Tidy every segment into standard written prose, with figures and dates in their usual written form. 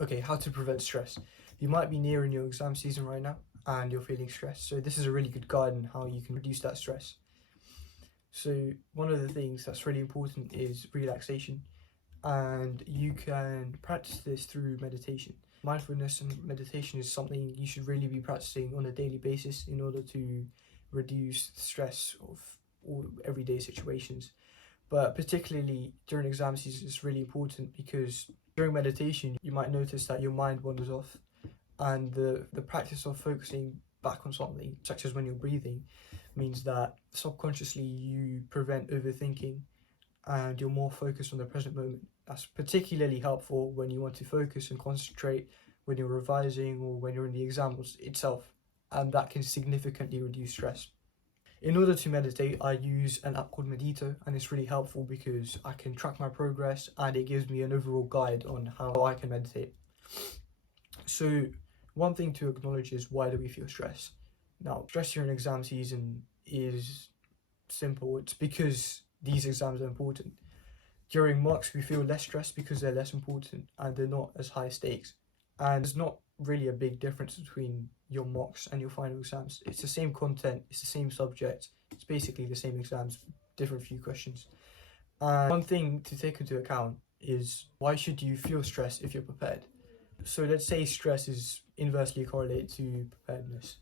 Okay, how to prevent stress. You might be nearing your exam season right now and you're feeling stressed. So this is a really good guide on how you can reduce that stress. So one of the things that's really important is relaxation, and you can practice this through meditation. Mindfulness and meditation is something you should really be practicing on a daily basis in order to reduce the stress of all everyday situations. But particularly during exam season, it's really important because during meditation, you might notice that your mind wanders off, and the practice of focusing back on something, such as when you're breathing, means that subconsciously you prevent overthinking and you're more focused on the present moment. That's particularly helpful when you want to focus and concentrate when you're revising or when you're in the exams itself, and that can significantly reduce stress. In order to meditate, I use an app called Medito, and it's really helpful because I can track my progress and it gives me an overall guide on how I can meditate. So one thing to acknowledge is, why do we feel stress? Now, stress during exam season is simple. It's because these exams are important. During mocks, we feel less stressed because they're less important and they're not as high stakes. And there's not really a big difference between your mocks and your final exams. It's the same content, it's the same subject, it's basically the same exams, different few questions. And one thing to take into account is, why should you feel stress if you're prepared? So let's say stress is inversely correlated to preparedness.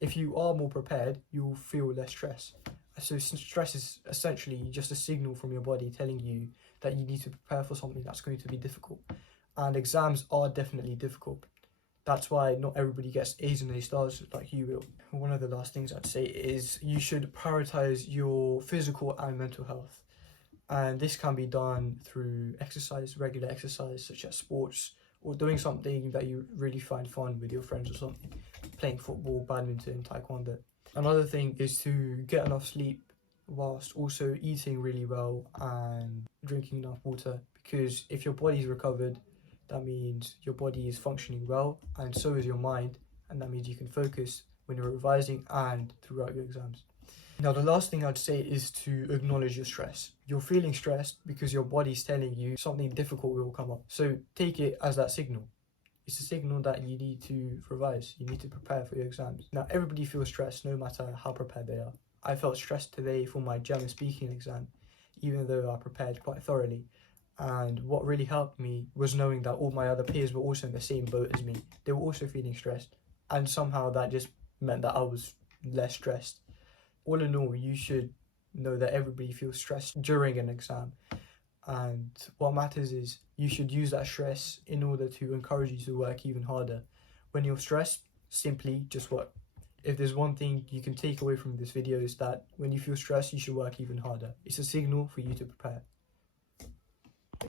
If you are more prepared, you'll feel less stress. So stress is essentially just a signal from your body telling you that you need to prepare for something that's going to be difficult. And exams are definitely difficult. That's why not everybody gets A's and A stars like you will. One of the last things I'd say is, you should prioritize your physical and mental health. And this can be done through exercise, regular exercise, such as sports, or doing something that you really find fun with your friends or something, playing football, badminton, taekwondo. Another thing is to get enough sleep whilst also eating really well and drinking enough water, because if your body's recovered, that means your body is functioning well, and so is your mind, and that means you can focus when you're revising and throughout your exams. Now, the last thing I'd say is to acknowledge your stress. You're feeling stressed because your body's telling you something difficult will come up. So take it as that signal. It's a signal that you need to revise, you need to prepare for your exams. Now, everybody feels stressed no matter how prepared they are. I felt stressed today for my German speaking exam, even though I prepared quite thoroughly. And what really helped me was knowing that all my other peers were also in the same boat as me. They were also feeling stressed, and somehow that just meant that I was less stressed. All in all, you should know that everybody feels stressed during an exam, and what matters is you should use that stress in order to encourage you to work even harder. When you're stressed, simply just work. If there's one thing you can take away from this video, is that when you feel stressed, you should work even harder. It's a signal for you to prepare.